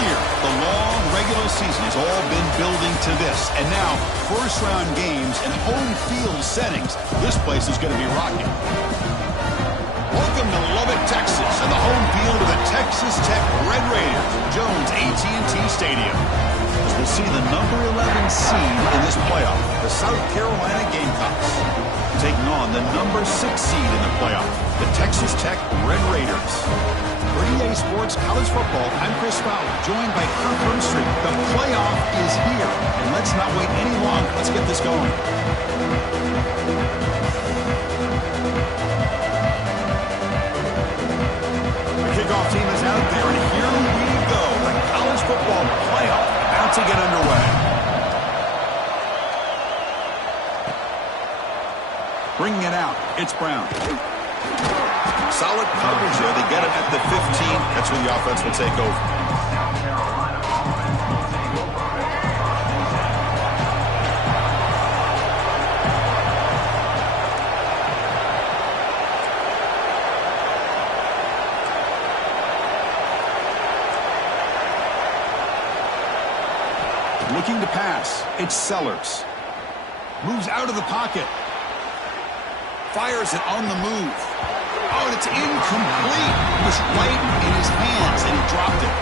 here. The long regular season has all been building to this. And now, first-round games and home field settings. This place is going to be rocking. Welcome to Lubbock, Texas, and the home field of the Texas Tech Red Raiders, Jones AT&T Stadium. As we'll see the number 11 seed in this playoff, the South Carolina Gamecocks, taking on the number 6 seed in the playoff, the Texas Tech Red Raiders. For EA Sports College Football, I'm Chris Fowler, joined by Kirk Herbstreit. The playoff is here, and let's not wait any longer. Let's get this going. The kickoff team is out there, and here we go. The college football playoff about to get underway. Bringing it out, it's Brown. Solid coverage there. They get it at the 15. That's where the offense will take over. Looking to pass. It's Sellers. Moves out of the pocket. Fires it on the move. Oh, and it's incomplete. It was right in his hands, and he dropped it.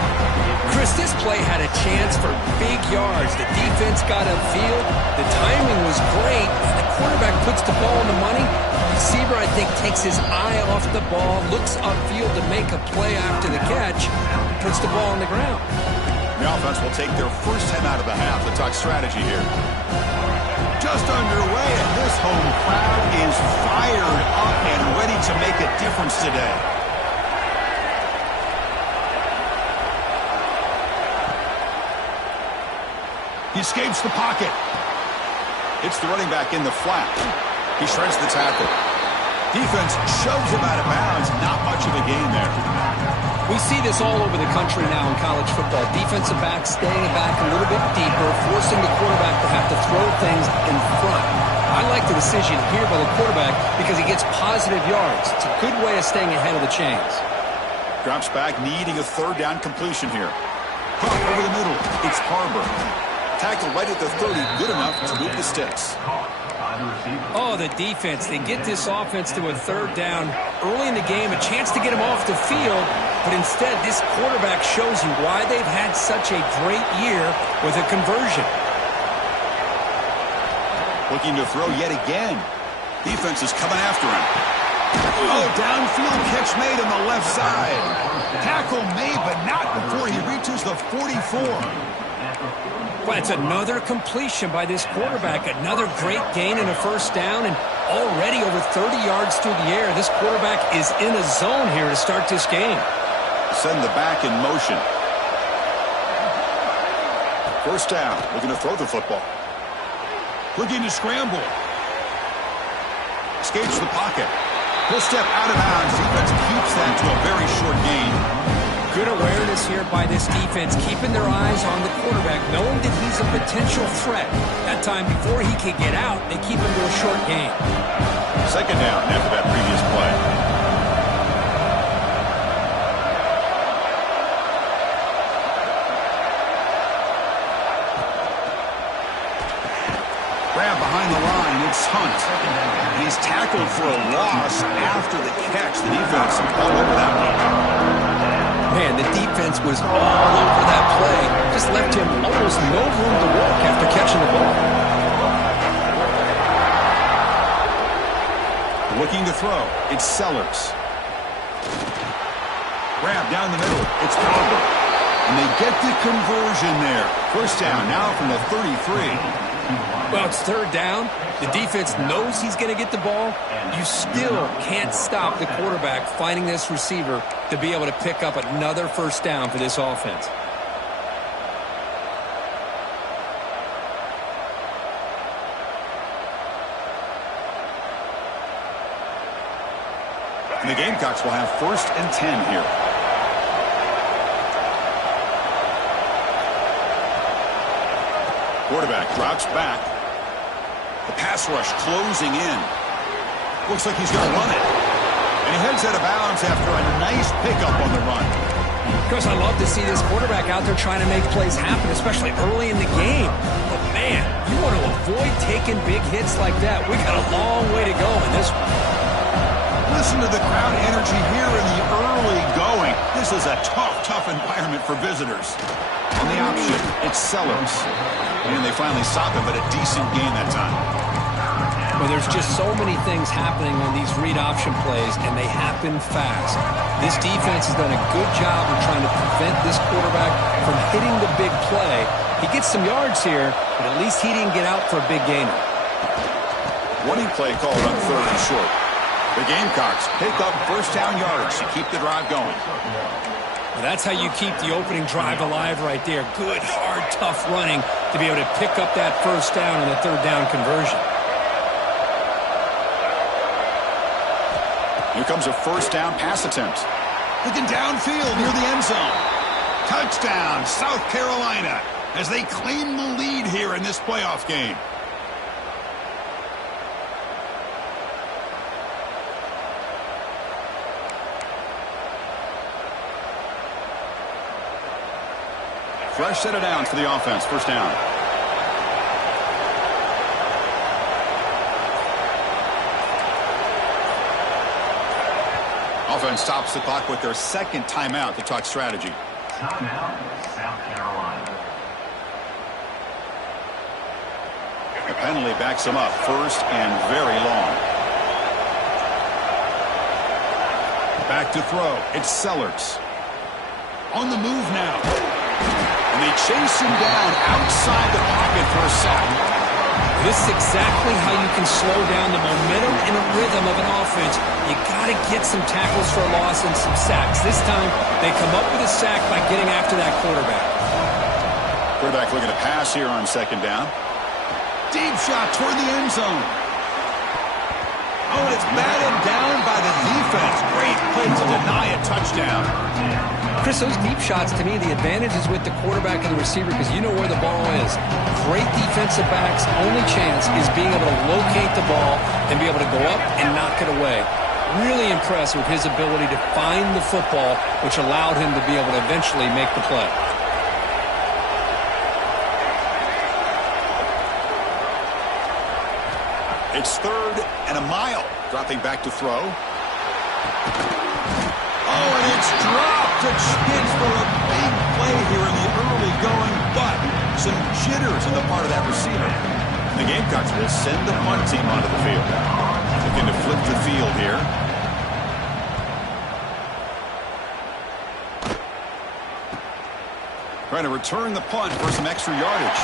Chris, this play had a chance for big yards. The defense got upfield. The timing was great. The quarterback puts the ball on the money. The receiver, I think, takes his eye off the ball, looks upfield to make a play after the catch, and puts the ball on the ground. The offense will take their first 10 out of the half to talk strategy here. Just underway, and this home crowd is fired up and ready to make a difference today. He escapes the pocket. It's the running back in the flat. He shreds the tackle. Defense shoves him out of bounds. Not much of a gain there. We see this all over the country now in college football. Defensive backs staying back a little bit deeper, forcing the quarterback to have to throw things in front. I like the decision here by the quarterback because he gets positive yards. It's a good way of staying ahead of the chains. Drops back, needing a third down completion here. Pump over the middle. It's Harbor. Tackle right at the 30, good enough to move the sticks. Oh, the defense. They get this offense to a third down early in the game, a chance to get him off the field, but instead this quarterback shows you why they've had such a great year with a conversion. Looking to throw yet again. Defense is coming after him. Oh, downfield catch made on the left side. Tackle made, but not before he reaches the 44. Well, it's another completion by this quarterback. Another great gain in a first down, and already over 30 yards through the air. This quarterback is in a zone here to start this game. Send the back in motion. First down. Looking to throw the football. Looking to scramble. Escapes the pocket. He'll step out of bounds. Defense keeps that to a very short gain. Good awareness here by this defense, keeping their eyes on the quarterback, knowing that he's a potential threat. That time before he could get out, they keep him to a short gain. Second down after that previous play. Grab behind the line, it's Hunt. He's tackled for a loss after the catch. The defense all over that one. Man, the defense was all over that play. Just left him almost no room to walk after catching the ball. Looking to throw. It's Sellers. Grab down the middle. It's Harbor. And they get the conversion there. First down now from the 33. Well, it's third down. The defense knows he's going to get the ball. You still can't stop the quarterback finding this receiver to be able to pick up another first down for this offense. And the Gamecocks will have 1st and 10 here. Quarterback drops back. The pass rush closing in. Looks like he's going to run it. And he heads out of bounds after a nice pickup on the run. Chris, I love to see this quarterback out there trying to make plays happen, especially early in the game. But, man, you want to avoid taking big hits like that. We got a long way to go in this one. Listen to the crowd energy here in the early going. This is a tough environment for visitors. On the option, it's Sellers. And they finally stop him, but a decent gain that time. Well, there's just so many things happening on these read option plays, and they happen fast. This defense has done a good job of trying to prevent this quarterback from hitting the big play. He gets some yards here, but at least he didn't get out for a big gainer. Running play called on 3rd and short. The Gamecocks pick up first down yards to keep the drive going. Well, that's how you keep the opening drive alive right there. Good, hard, tough running to be able to pick up that first down on the 3rd down conversion. Here comes a first down pass attempt. Looking downfield near the end zone. Touchdown, South Carolina, as they claim the lead here in this playoff game. Fresh set of downs for the offense. First down. Offense stops the clock with their second timeout to talk strategy. Timeout, South Carolina. The penalty backs them up. First and very long. Back to throw. It's Sellers. On the move now. And they chase him down outside the pocket for a sack. This is exactly how you can slow down the momentum and a rhythm of an offense. You got to get some tackles for a loss and some sacks. This time, they come up with a sack by getting after that quarterback. Quarterback looking to pass here on second down. Deep shot toward the end zone. Oh, and it's batted down by the defense. Great play to deny a touchdown. Chris, those deep shots, to me, the advantage is with the quarterback and the receiver because you know where the ball is. Great defensive backs' only chance is being able to locate the ball and be able to go up and knock it away. Really impressed with his ability to find the football, which allowed him to be able to eventually make the play. It's 3rd and a mile. Dropping back to throw. Oh, and it's dropped. A chance for a big play here in the early going, but some jitters on the part of that receiver. The Gamecocks will send the punt team onto the field. Looking to flip the field here. Trying to return the punt for some extra yardage.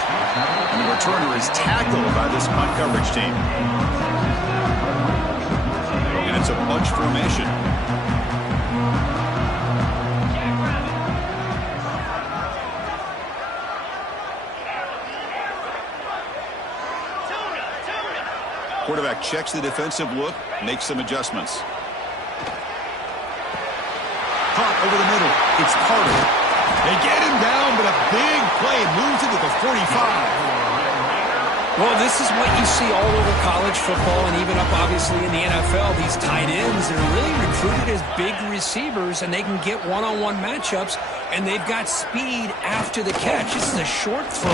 And the returner is tackled by this punt coverage team. And it's a bunch formation. Quarterback checks the defensive look, makes some adjustments. Hot over the middle. It's Carter. They get him down, but a big play moves it to the 45. Well, this is what you see all over college football and even up, obviously, in the NFL. These tight ends, they're really recruited as big receivers, and they can get one-on-one matchups, and they've got speed after the catch. This is a short throw.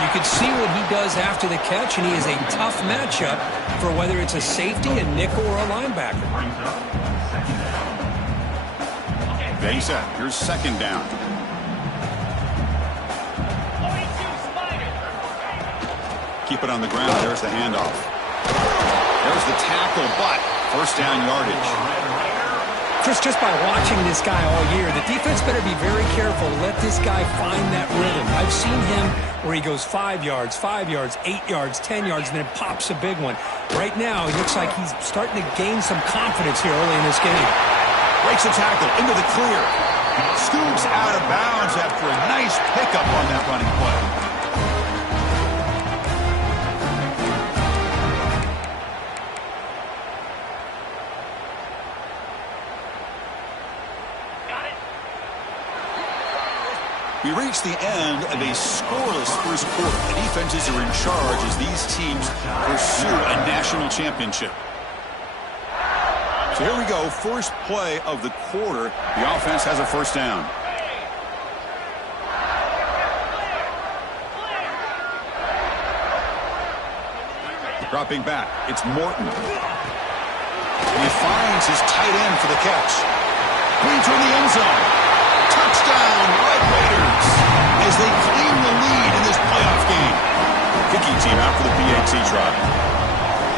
You can see what he does after the catch, and he is a tough matchup for whether it's a safety, a nickel, or a linebacker. Base set. Here's second down. Keep it on the ground. There's the handoff. There's the tackle, but first down yardage. Chris, just by watching this guy all year, the defense better be very careful to let this guy find that rhythm. I've seen him where he goes 5 yards, 8 yards, 10 yards, and then pops a big one. Right now, he looks like he's starting to gain some confidence here early in this game. Breaks a tackle into the clear. Scoops out of bounds after a nice pickup on that running play. We reach the end of a scoreless first quarter. The defenses are in charge as these teams pursue a national championship. So here we go, first play of the quarter. The offense has a first down. Dropping back, it's Morton. And he finds his tight end for the catch. Brings her in the end zone. Touchdown, Red Raiders, as they claim the lead in this playoff game. Kicking team out for the PAT try.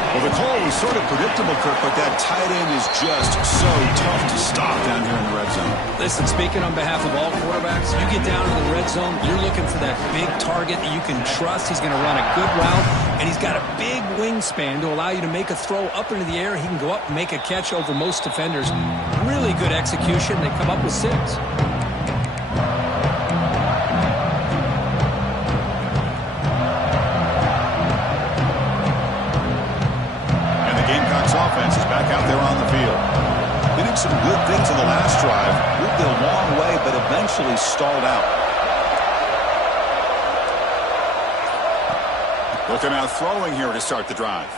Well, the call was sort of predictable, Kirk, but that tight end is just so tough to stop down here in the red zone. Listen, speaking on behalf of all quarterbacks, you get down to the red zone, you're looking for that big target that you can trust. He's going to run a good route, and he's got a big wingspan to allow you to make a throw up into the air. He can go up and make a catch over most defenders. Really good execution. They come up with 6. Offense is back out there on the field. They did some good things on the last drive. Moved it a long way, but eventually stalled out. Looking out throwing here to start the drive.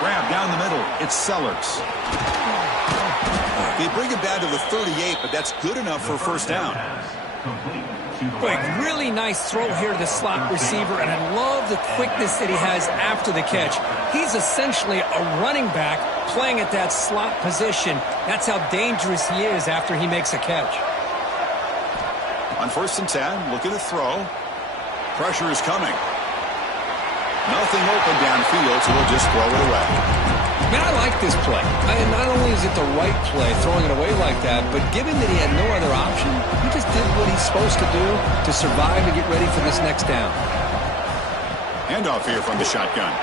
Grab down the middle. It's Sellers. They bring him down to the 38, but that's good enough for a first down. Boy, really nice throw here to the slot receiver, and I love the quickness that he has after the catch. He's essentially a running back playing at that slot position. That's how dangerous he is after he makes a catch. On 1st and 10, looking to throw. Pressure is coming. Nothing open downfield, so they'll just throw it away. Man, I like this play. Not only is it the right play, throwing it away like that, but given that he had no other option, he just did what he's supposed to do to survive and get ready for this next down. Handoff here from the shotgun.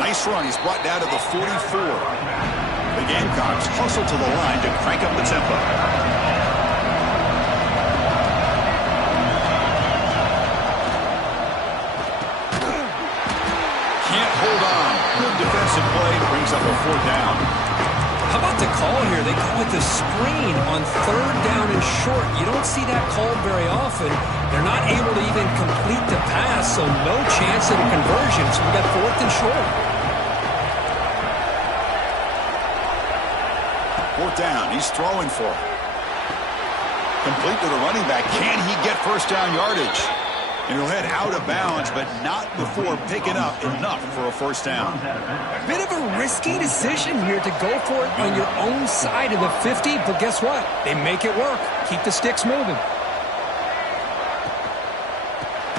Nice run. He's brought down to the 44. The Gamecocks hustle to the line to crank up the tempo. Hold on. Good defensive play brings up a 4th down. How about the call here? They call it the screen on 3rd down and short. You don't see that called very often. They're not able to even complete the pass, so no chance of a conversion. So we got 4th and short. 4th down. He's throwing for it. Complete to the running back. Can he get first down yardage? And he'll head out of bounds, but not before picking up enough for a first down. Bit of a risky decision here to go for it on your own side of the 50, but guess what? They make it work. Keep the sticks moving.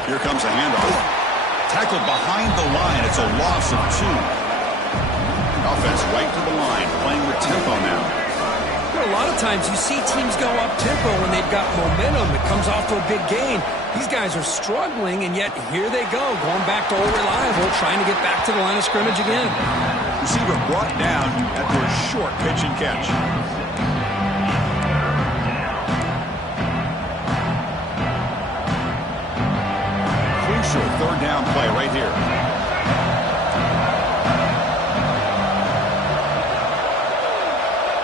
Here comes a handoff. Tackled behind the line. It's a loss of 2. Offense right to the line, playing with tempo now. A lot of times you see teams go up-tempo when they've got momentum. It comes off to a big gain. These guys are struggling, and yet here they go, going back to old reliable, trying to get back to the line of scrimmage again. Receiver brought down after a short pitch and catch. Crucial 3rd down play right here.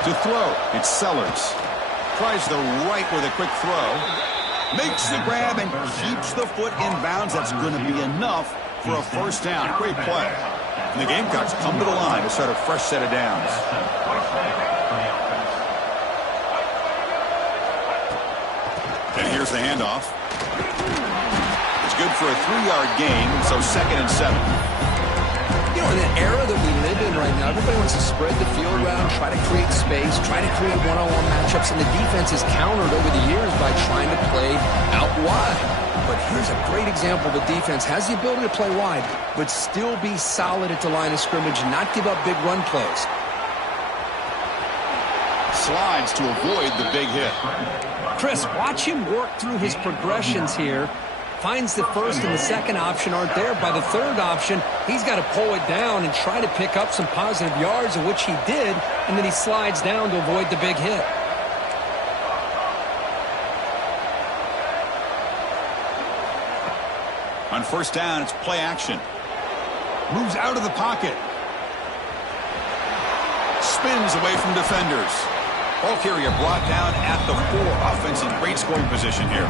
To throw, it's Sellers. Tries the right with a quick throw. Makes the grab and keeps the foot in bounds. That's going to be enough for a first down. Great play. And the Gamecocks come to the line to start a fresh set of downs. And here's the handoff. It's good for a 3-yard gain, so 2nd and 7. You know, in the era that we live in right now, everybody wants to spread the field around, try to create space, try to create one-on-one matchups, and the defense is countered over the years by trying to play out wide. But here's a great example. The defense has the ability to play wide, but still be solid at the line of scrimmage and not give up big run plays. Slides to avoid the big hit. Chris, watch him work through his progressions here. Finds the 1st and the 2nd option aren't there. By the 3rd option, he's got to pull it down and try to pick up some positive yards, of which he did, and then he slides down to avoid the big hit. On 1st down, it's play action. Moves out of the pocket. Spins away from defenders. Ball carrier brought down at the 4. Offense in great scoring position here.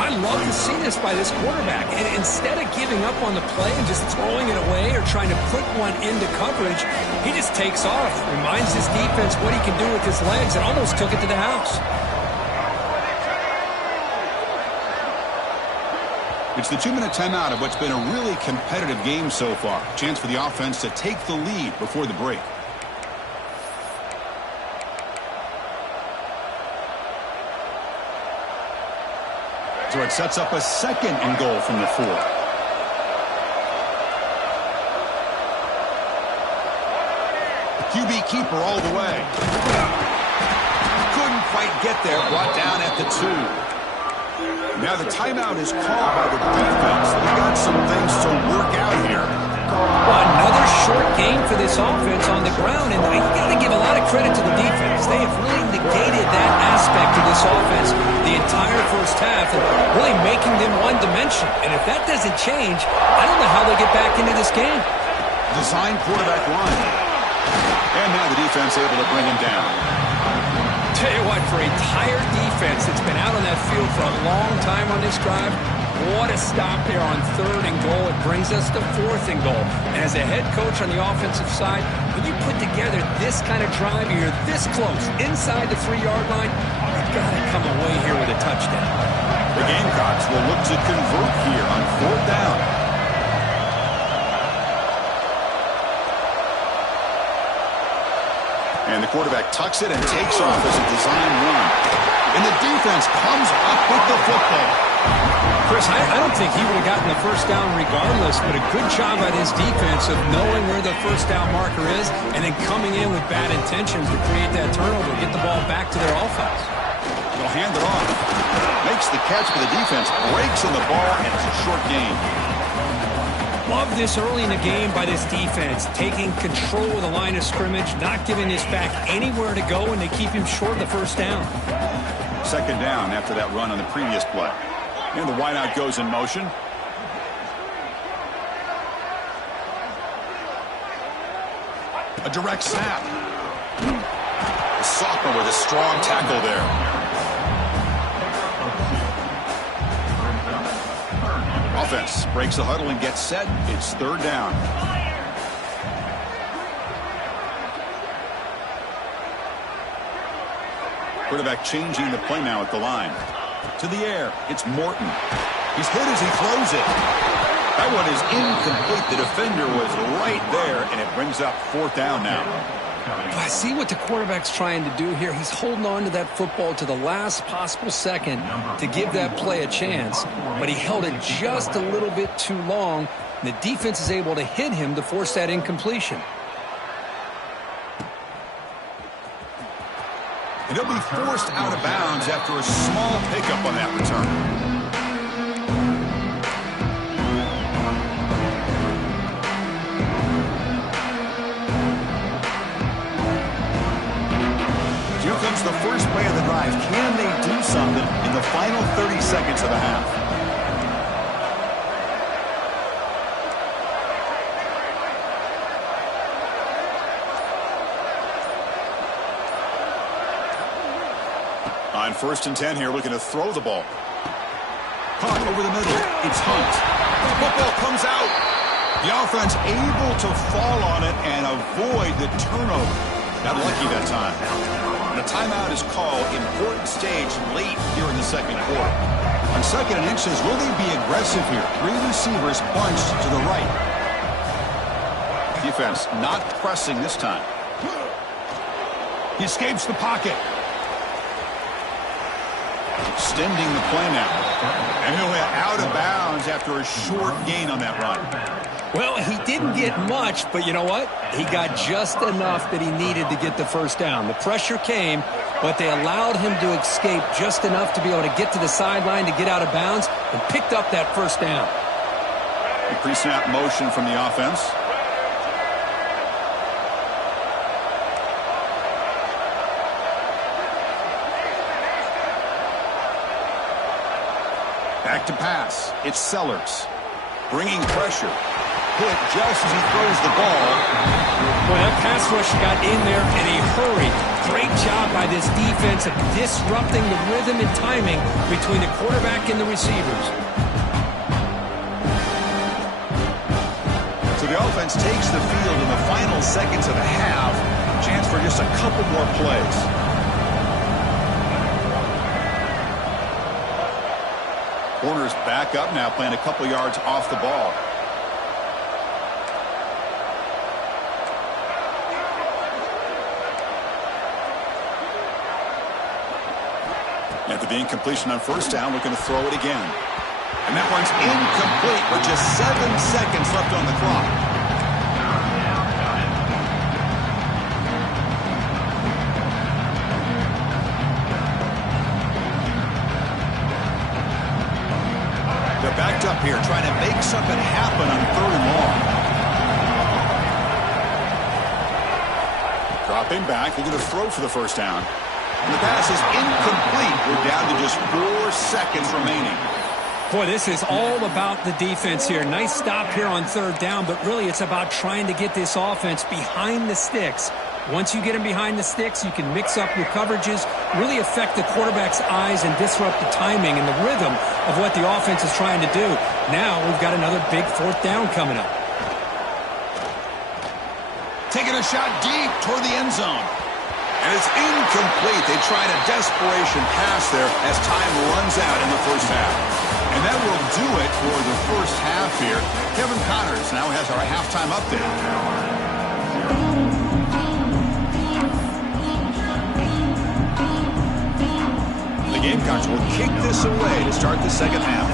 I love to see this by this quarterback. And instead of giving up on the play and just throwing it away or trying to put one into coverage, he just takes off. Reminds his defense what he can do with his legs and almost took it to the house. It's the 2-minute timeout of what's been a really competitive game so far. Chance for the offense to take the lead before the break. So it sets up a 2nd and goal from the 4. QB keeper all the way. Couldn't quite get there. Brought down at the 2. Now the timeout is called by the defense. They've got some things to work out here. Well, another short game for this offense on the ground, and you got to give a lot of credit to the defense. They have really negated that aspect of this offense the entire first half and really making them one-dimensional. And if that doesn't change, I don't know how they get back into this game. Design quarterback line. And now the defense able to bring him down. Tell you what, for a tired defense that's been out on that field for a long time on this drive, what a stop there on 3rd and goal. It brings us to 4th and goal. And as a head coach on the offensive side, when you put together this kind of drive, you're this close, inside the 3-yard line, you've got to come away here with a touchdown. The Gamecocks will look to convert here on 4th down. And the quarterback tucks it and takes off as a design run. And the defense comes up with the football. Chris, I don't think he would have gotten the first down regardless, but a good job by this defense of knowing where the first down marker is and then coming in with bad intentions to create that turnover, get the ball back to their offense. They'll hand it off. Makes the catch for the defense, breaks in the ball, and it's a short gain. Love this early in the game by this defense, taking control of the line of scrimmage, not giving this back anywhere to go, and they keep him short of the first down. 2nd down after that run on the previous play. And the wideout goes in motion. A direct snap. The sophomore with a strong tackle there. Offense breaks the huddle and gets set. It's 3rd down. Quarterback changing the play now at the line. To the air. It's Morton. He's hit as he throws it. That one is incomplete. The defender was right there, and it brings up 4th down now. I see what the quarterback's trying to do here. He's holding on to that football to the last possible second to give that play a chance, but he held it just a little bit too long, and the defense is able to hit him to force that incompletion. And he'll be forced out of bounds after a small pickup on that return. Here comes the first play of the drive. Can they do something in the final 30 seconds of the half? On 1st and 10 here, looking to throw the ball. Caught over the middle. It's Hunt. The football comes out. The offense able to fall on it and avoid the turnover. Got lucky that time. And a timeout is called. Important stage late here in the 2nd quarter. On 2nd and inches, will they be aggressive here? 3 receivers bunched to the right. Defense not pressing this time. He escapes the pocket. Extending the play now. And he'll get out of bounds after a short gain on that run. Well, he didn't get much, but you know what? He got just enough that he needed to get the first down. The pressure came, but they allowed him to escape just enough to be able to get to the sideline to get out of bounds and picked up that first down. The pre-snap motion from the offense. Back to pass. It's Sellers. Bringing pressure. Hit just as he throws the ball. Well, that pass rush got in there in a hurry. Great job by this defense of disrupting the rhythm and timing between the quarterback and the receivers. So the offense takes the field in the final seconds of the half. Chance for just a couple more plays. 2 Corner's back up now, playing a couple yards off the ball. After the incompletion on first down, looking to throw it again. And that one's incomplete with just 7 seconds left on the clock. They're backed up here, trying to make something happen on 3rd and long. Dropping back, looking to throw for the first down. And the pass is incomplete. We're down to just 4 seconds remaining. Boy, this is all about the defense here. Nice stop here on 3rd down, but really it's about trying to get this offense behind the sticks. Once you get them behind the sticks, you can mix up your coverages, really affect the quarterback's eyes and disrupt the timing and the rhythm of what the offense is trying to do. Now we've got another big 4th down coming up. Taking a shot deep toward the end zone. And it's incomplete. They tried a desperation pass there as time runs out in the first half. And that will do it for the first half here. Kevin Connors now has our halftime update. The Gamecocks will kick this away to start the second half.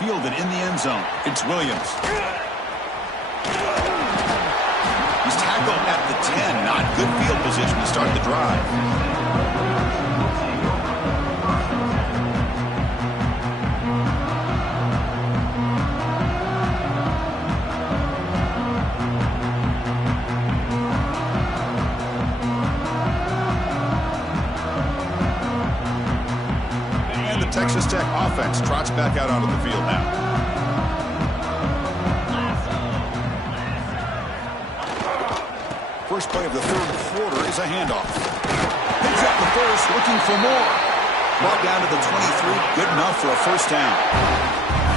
Fielded in the end zone. It's Williams. He's tackled at the 10. Not good field position to start the drive. Texas Tech offense trots back out onto the field now. First play of the 3rd quarter is a handoff. Picks up the first, looking for more. Brought down to the 23, good enough for a first down.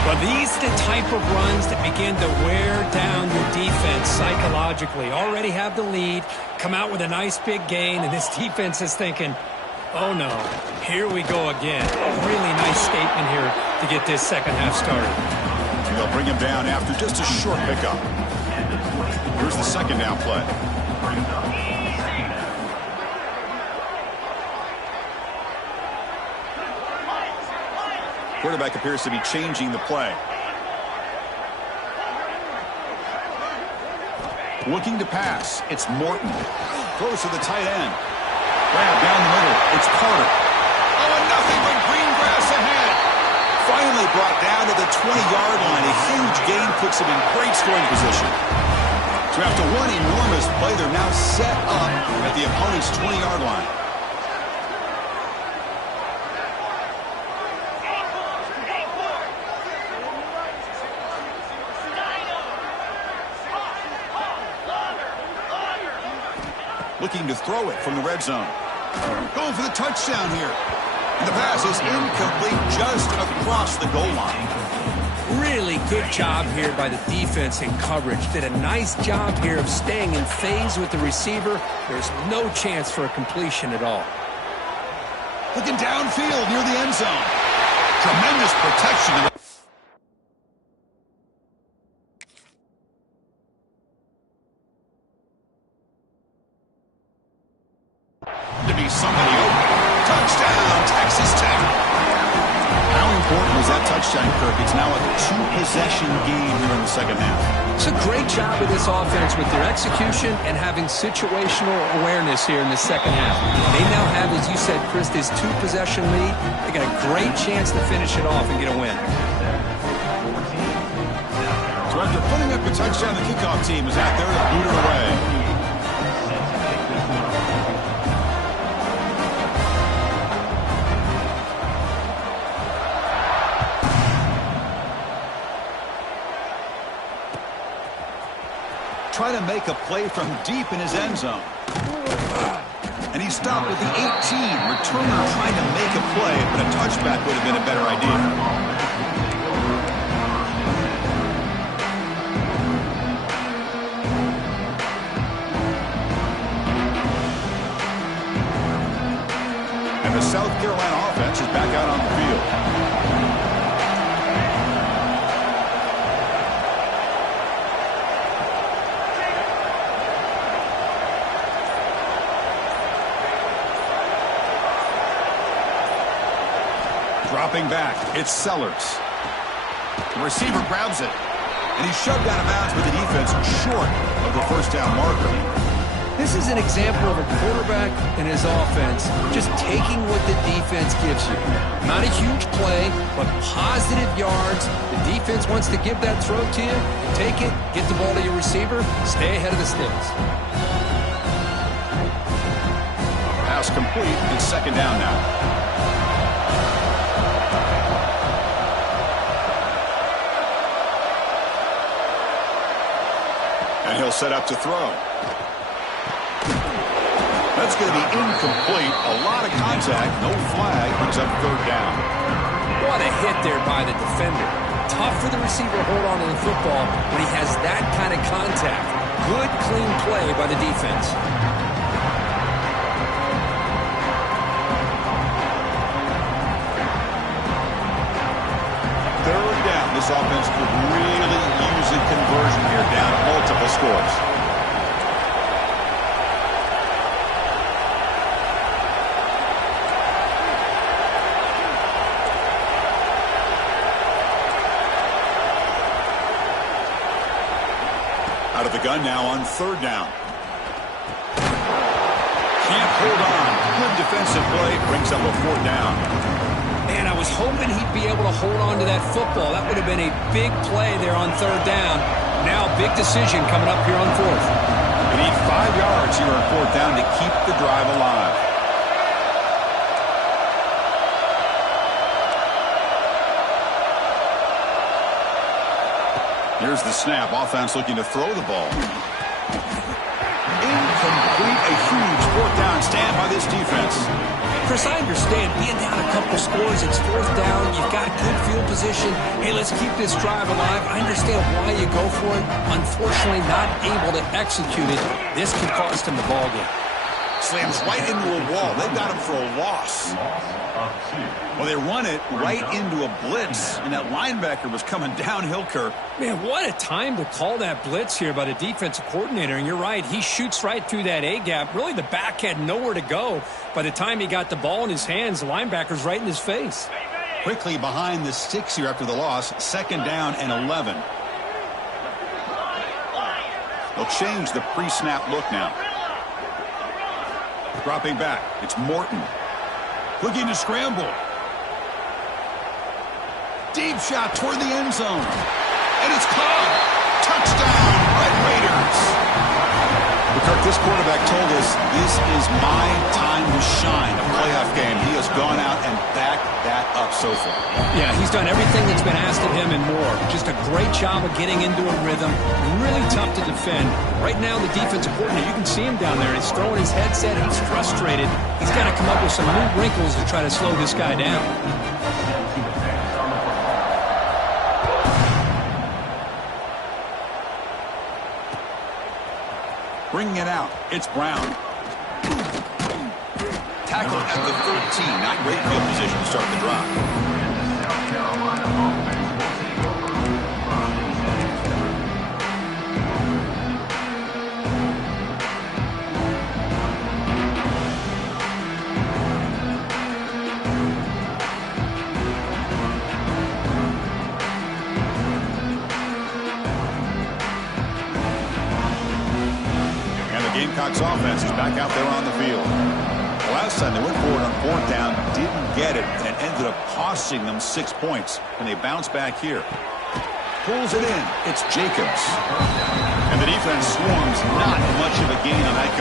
Well, these are the type of runs that begin to wear down your defense psychologically. Already have the lead, come out with a nice big gain, and this defense is thinking, oh no, here we go again. A really nice statement here to get this second half started. And they'll bring him down after just a short pickup. Here's the second down play. Quarterback appears to be changing the play. Looking to pass. It's Morton. Throws to the tight end. Grab down the middle. It's Carter. Oh, and nothing but green grass ahead. Finally brought down to the 20-yard line. A huge gain puts him in great scoring position. So after one enormous play, they're now set up at the opponent's 20-yard line. Looking to throw it from the red zone. Going for the touchdown here. And the pass is incomplete just across the goal line. Really good job here by the defense in coverage. Did a nice job here of staying in phase with the receiver. There's no chance for a completion at all. Looking downfield near the end zone. Tremendous protection. To be somebody open. Touchdown, Texas Tech. How important was that touchdown, Kirk? It's now a 2-possession game here in the second half. It's a great job of this offense with their execution and having situational awareness here in the second half. They now have, as you said, Chris, this 2-possession lead. They got a great chance to finish it off and get a win. So after putting up a touchdown, the kickoff team is out there to boot it away. Try to make a play from deep in his end zone. And he stopped with the 18. Returner trying to make a play, but a touchback would have been a better idea. South Carolina offense is back out on the field. Dropping back, it's Sellers. The receiver grabs it, and he's shoved out of bounds with the defense short of the first down marker. This is an example of a quarterback and his offense just taking what the defense gives you. Not a huge play, but positive yards. The defense wants to give that throw to you. You take it, get the ball to your receiver, stay ahead of the sticks. Pass complete. It's second down now. And he'll set up to throw. That's going to be incomplete. A lot of contact. No flag. Brings up third down. What a hit there by the defender. Tough for the receiver to hold on to the football when he has that kind of contact. Good, clean play by the defense. Third down. This offense could really use a conversion here, down multiple scores. Out of the gun now on third down. Can't hold on. Good defensive play. Brings up a fourth down. Man, I was hoping he'd be able to hold on to that football. That would have been a big play there on third down. Now, big decision coming up here on fourth. They need 5 yards here on fourth down to keep the drive alive. Here's the snap. Offense looking to throw the ball. Incomplete. A huge fourth down stand by this defense. Chris, I understand being down a couple scores, it's fourth down, you've got good field position. Hey, let's keep this drive alive. I understand why you go for it. Unfortunately, not able to execute it. This could cost him the ball game. Slams right into a wall. They've got him for a loss. Well, they run it right into a blitz, and that linebacker was coming downhill, Kirk. Man, what a time to call that blitz here by the defensive coordinator. And you're right, he shoots right through that A-gap. Really, the back had nowhere to go. By the time he got the ball in his hands, the linebacker's right in his face. Quickly behind the sticks here after the loss. Second down and 11. They'll change the pre-snap look now. Dropping back, it's Morton. Looking to scramble. Deep shot toward the end zone. And it's caught. Touchdown, Red Raiders. Kirk, this quarterback told us this is my time to shine. A playoff game. He has gone out and backed that up so far. Yeah, he's done everything that's been asked of him and more. Just a great job of getting into a rhythm. Really tough to defend. Right now, the defensive coordinator, you can see him down there. He's throwing his headset. He's frustrated. He's got to come up with some new wrinkles to try to slow this guy down. Bringing it out, it's Brown. Tackled at the 13. Not great field position to start the drive. Gamecocks offense is back out there on the field. The last time they went forward on fourth down, didn't get it, and ended up costing them 6 points. And they bounce back here. Pulls it in. It's Jacobs. And the defense swarms. Not much of a gain on that.